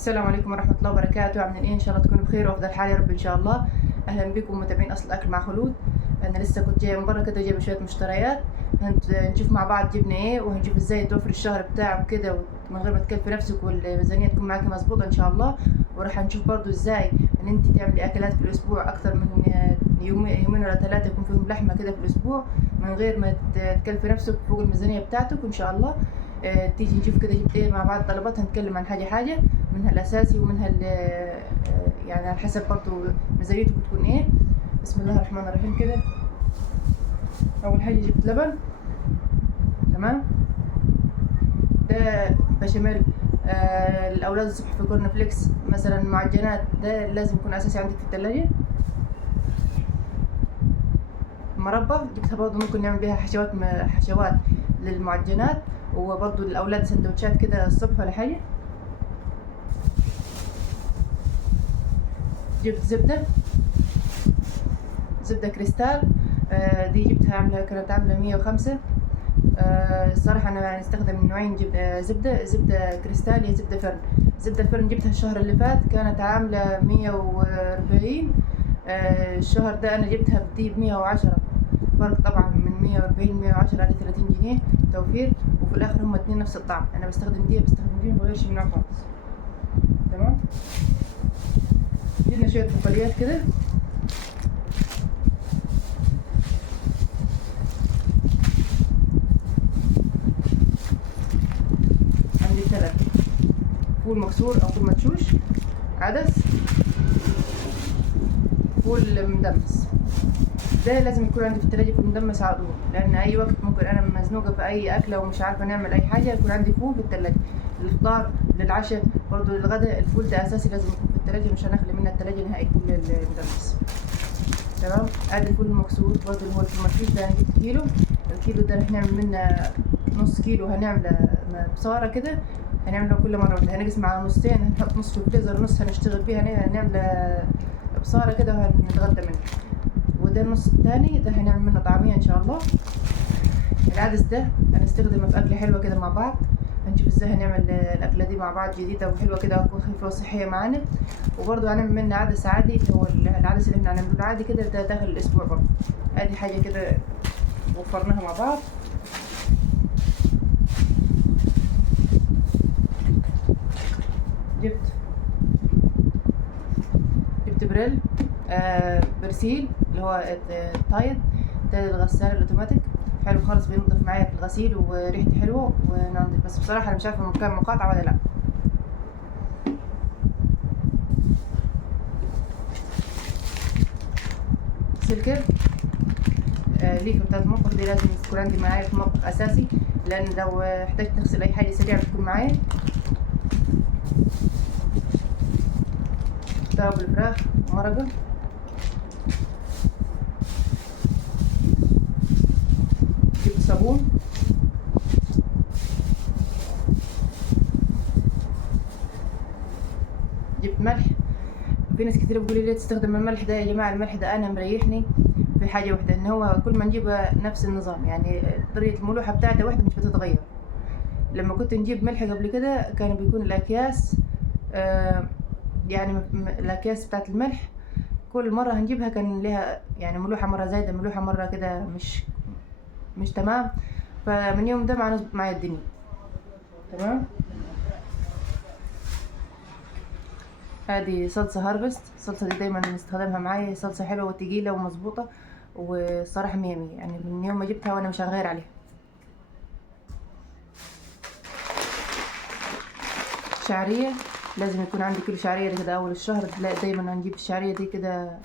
السلام عليكم ورحمة الله وبركاته. عاملين ايه؟ ان شاء الله تكونوا بخير وافضل حال يا رب ان شاء الله. اهلا بكم متابعين اصل الاكل مع خلود. انا لسه كنت جايه من بره كده، جايبه شويه مشتريات. هنشوف مع بعض جبنا ايه، وهنشوف ازاي توفر الشهر بتاعك كده من غير ما تكلفي نفسك، والميزانيه تكون معاكي مظبوطه ان شاء الله. وراح هنشوف برضو ازاي ان انت تعملي اكلات في الاسبوع اكتر من يومين ولا ثلاثه يكون فيهم لحمه كده في الاسبوع، من غير ما تكلفي نفسك فوق الميزانيه بتاعتك وان شاء الله. تيجي نشوف كده جبت ايه مع بعض طلبات، هنتكلم عن حاجه منها الاساسي ومنها يعني على حسب برضو ميزانيتك بتكون ايه. بسم الله الرحمن الرحيم كده. اول حاجه جبت لبن، تمام. ده بشاميل. الاولاد الصبح في كورن فليكس مثلا، معجنات، ده لازم يكون اساسي عندك في الثلاجه. مربى جبتها برضو، ممكن نعمل بيها حشوات للمعجنات، وبرضو للاولاد سندوتشات كده الصبح ولا حاجه. جبت زبدة كريستال. دي جبتها كانت عاملة 105. الصراحة أنا هنستخدم من نوعين زبدة كريستال يا زبدة فرن. زبدة الفرن جبتها الشهر اللي فات كانت عاملة 140. الشهر ده أنا جبتها بدي ب110. فرق طبعا من 140 110 ل 30 جنيه توفير، وفي الآخر هما اتنين نفس الطعم. أنا بستخدم دي مبغيرش من نوع خالص، تمام. جبنا شوية بقوليات كده. عندي 3: فول مكسور او فول مدشوش، عدس، فول مدمس. ده لازم يكون عندي في التلاجة فول مدمس على طول، لان اي وقت ممكن انا مزنوقه في اي اكله ومش عارفه نعمل اي حاجه يكون عندي فول في التلاجة. للفطار، للعشاء، برضه للغداء، الفول ده اساسي لازم يكون في التلاجة، مش هنخلي منها التلاجة نهائي الفول المدمس، تمام. ادي الفول المكسور برضه اللي هو الفول المدشوش، ده انا جبت كيلو. الكيلو ده هنعمل منه نص كيلو، هنعمل بصارة كده، هنعمله كل مرة هنقسم على نصين، هنحط نص في الفريزر ونص هنشتغل بيه، هنعمل بصارة كده وهنتغدى منه. وده النص التاني ده هنعمل منه طعمية ان شاء الله. العدس ده هنستخدمه في أكلة حلوة كده مع بعض، هنشوف ازاي هنعمل الأكلة دي مع بعض جديدة وحلوة كده وتكون خفيفة وصحية معانا. وبرضه هنعمل منه عدس عادي، اللي هو العدس اللي احنا هنعمله عادي كده، ده داخل الأسبوع برضه. ادي حاجة كده وفرناها مع بعض. جبت بريل، برسيل اللي هو التايد، ده الغسالة الاوتوماتيك، حلو خالص، بينضف معايا في الغسيل وريحته حلوة وننضف. بس بصراحة انا مش عارفة كان مقاطعة ولا لا. سلكة، ليفة بتاعت المطبخ دي لازم تكون عندي معايا في المطبخ اساسي، لان لو احتجت نغسل اي حاجة سريعة بتكون معايا. توابل الفراخ ومرقة. جبت صابون، جبت ملح. في ناس كتير بتقولي ليه تستخدم الملح ده؟ يا جماعة الملح ده انا مريحني في حاجة واحدة، ان هو كل ما نجيبها نفس النظام، يعني طريقة الملوحة بتاعته واحدة مش بتتغير. لما كنت نجيب ملح قبل كده كان بيكون الاكياس، يعني الاكياس بتاعت الملح كل مرة هنجيبها كان لها يعني ملوحة، مرة زايدة ملوحة، مرة كده مش تمام. فمن يوم ده مع نظبط معايا الدنيا، تمام. ادي صلصة هارفست، الصلصة دي دايما بنستخدمها معايا، صلصة حلوة وتقيلة ومظبوطة، والصراحة مية مية، يعني من يوم ما جبتها وانا مش هغير عليها. شعرية، لازم يكون عندي كيلو شعرية كده أول الشهر، لا دايما هنجيب الشعرية دي كده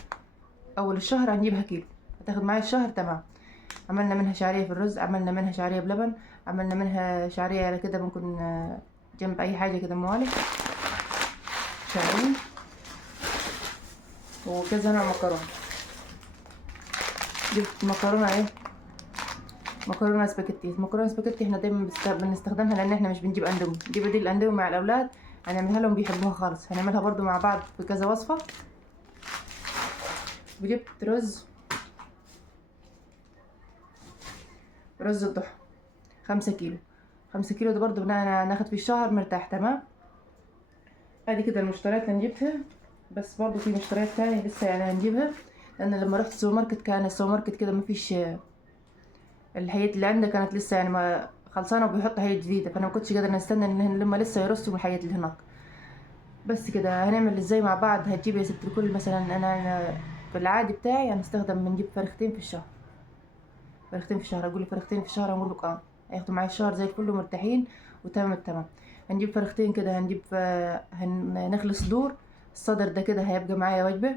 أول الشهر، هنجيبها كيلو هتاخد معايا الشهر، تمام. عملنا منها شعرية في الرز، عملنا منها شعرية بلبن، عملنا منها شعرية كده ممكن جنب أي حاجة كده موالح. شعرية وكذا نوع مكرونة. جبت مكرونة ايه، مكرونة سباكيتي احنا دايما بنستخدمها لان احنا مش بنجيب اندومي، دي بديل الاندومي مع الاولاد، هنعملها لهم بيحبوها خالص، هنعملها برضو مع بعض في كذا وصفة. وجبت رز الضحى 5 كيلو. 5 كيلو ده برضو هناخد في الشهر مرتاح، تمام. ادي كده المشتريات اللي نجيبها، بس برضو في مشتريات تانية لسه يعني هنجيبها، لان لما رحت السوبر ماركت كان السوبر ماركت كده مفيش الحاجات اللي عندها كانت لسه يعني ما خلصانه وبيحطوا حاجات جديده، فانا ما كنتش قادره نستنى ان لما لسه يرصوا من الحاجات اللي هناك. بس كده هنعمل ازاي مع بعض. هتجيب يا ست الكل مثلا انا في العادي بتاعي هنستخدم بنجيب فرختين في الشهر، فرختين في الشهر. اقول لي فرختين في الشهر اقول لك اه، هياخدوا معايا الشهر زي الفل ومرتاحين وتمام التمام. هنجيب فرختين كده، هنجيب هنخلص صدور. الصدر ده كده هيبقى معايا وجبه،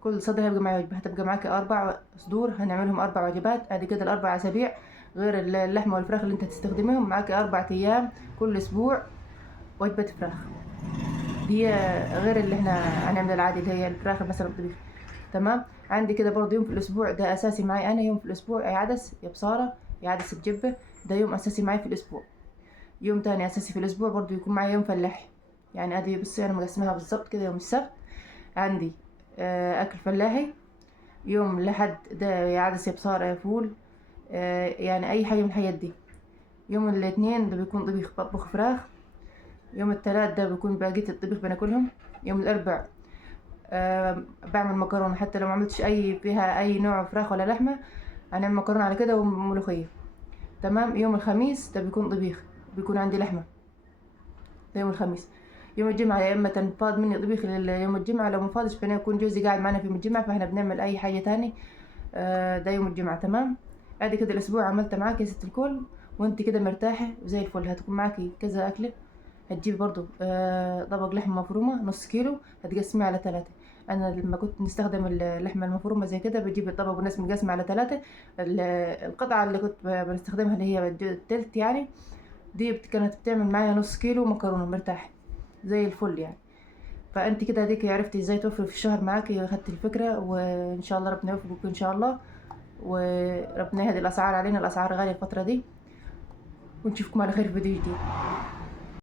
كل صدر هيبقى معايا وجبه، هتبقى معاكي 4 صدور هنعملهم 4 وجبات. ادي كده ال4 اسابيع، غير اللحمه والفراخ اللي انت هتستخدميهم معاكي 4 ايام كل اسبوع وجبه فراخ. دي غير اللي احنا هنعمل العادي اللي هي الفراخ مثلا بالطبيخ. تمام. عندي كده برضه يوم في الاسبوع ده اساسي معي انا، يوم في الاسبوع يا عدس يا بصاره يا عدس بجبه، ده يوم اساسي معي في الاسبوع. يوم تاني اساسي في الاسبوع برضه يكون معي يوم فلاحي. يعني ادي بصي انا مقسمها بالظبط كده. يوم السبت عندي اكل فلاحي، يوم لحد ده يا عدس يا بصاره يا فول، يعني اي حاجه من الحاجات دي. يوم الاثنين ده بيكون طبيخ، بطبخ فراخ. يوم الثلاث ده بيكون بقية الطبيخ بناكلهم. يوم الاربع بعمل مكرونة، حتى لو ما عملتش اي فيها اي نوع فراخ ولا لحمة هنعمل مكرونة على كده وملوخية. تمام. يوم الخميس ده بيكون طبيخ، بيكون عندي لحمة، ده يوم الخميس. يوم الجمعة يا اما تنفاض مني طبيخ يوم الجمعة، لو مفاضش بيكون جوزي قاعد معنا في يوم الجمعة فاحنا بنعمل اي حاجة تاني. ده يوم الجمعة. تمام. ادي كده الاسبوع عملته معاكي يا ست الكل، وانت كده مرتاحة وزي الفل. هتكون معاكي كذا اكلة. هتجيبي برضو طبق لحمة مفرومة نص كيلو، هتقسميه على 3. انا لما كنت نستخدم اللحمة المفرومة زي كده بجيب الطبق والناس مقسمة على 3. القطعة اللي كنت بنستخدمها اللي هي التلت يعني، دي كانت بتعمل معايا نص كيلو مكرونة مرتاح زي الفل يعني. فانت كده هديك عرفتي ازاي توفري في الشهر معاكي واخدتي الفكرة، وان شاء الله ربنا يوفقك ان شاء الله، وربنا يهدي الاسعار علينا، الاسعار غالية الفترة دي. ونشوفكم على خير في فيديو جديد.